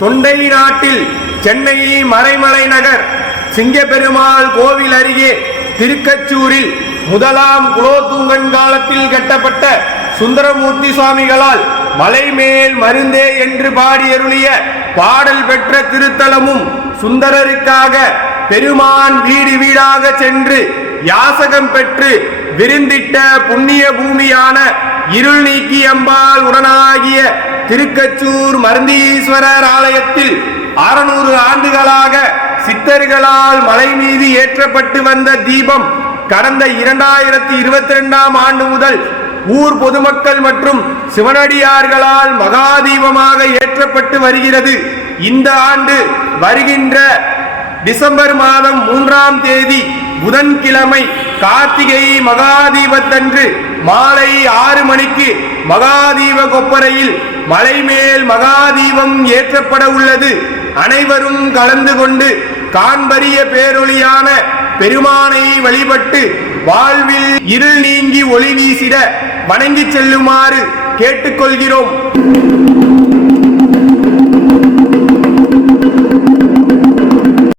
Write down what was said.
தொண்டை நாட்டில் மறைமலை நகர் சிங்கப்பெருமாள் கோவில் அருகே திருக்கச்சூரில் முதலாம் குலோத்துங்கன் காலத்தில் கட்டப்பட்ட சுந்தரமூர்த்தி சுவாமிகளால் மலைமேல் மருந்தே என்று பாடியருளிய பாடல் பெற்ற திருத்தலமும் சுந்தரருக்காக பெருமான் வீடு வீடாக சென்று யாசகம் பெற்று விருந்திட்ட புண்ணிய பூமியான இருள் நீக்கி அம்பாள் உடனாகிய திருக்கச்சூர் மருந்தீஸ்வரர் ஆலயத்தில் அறுநூறு ஆண்டுகளாக சித்தர்களால் மலை மீது ஏற்றப்பட்டு வந்த தீபம் கடந்த இரண்டாயிரத்தி இருபத்தி ரெண்டாம் ஆண்டு முதல் ஊர் பொதுமக்கள் மற்றும் சிவனடியார்களால் மகாதீபமாக ஏற்றப்பட்டு வருகிறது. இந்த ஆண்டு வருகின்ற டிசம்பர் மாதம் மூன்றாம் தேதி புதன்கிழமை கார்த்திகை மகாதீபத்தன்று மாலை ஆறு மணிக்கு மகாதீப கொப்பரையில் மலைமேல் மகாதீபம் ஏற்றப்பட உள்ளது. அனைவரும் கலந்து கொண்டு காண்பரிய பேரொளியான பெருமானை வழிபட்டு வாழ்வில் இருள் நீங்கி ஒளி வீசிட வணங்கி செல்லுமாறு கேட்டுக்கொள்கிறோம்.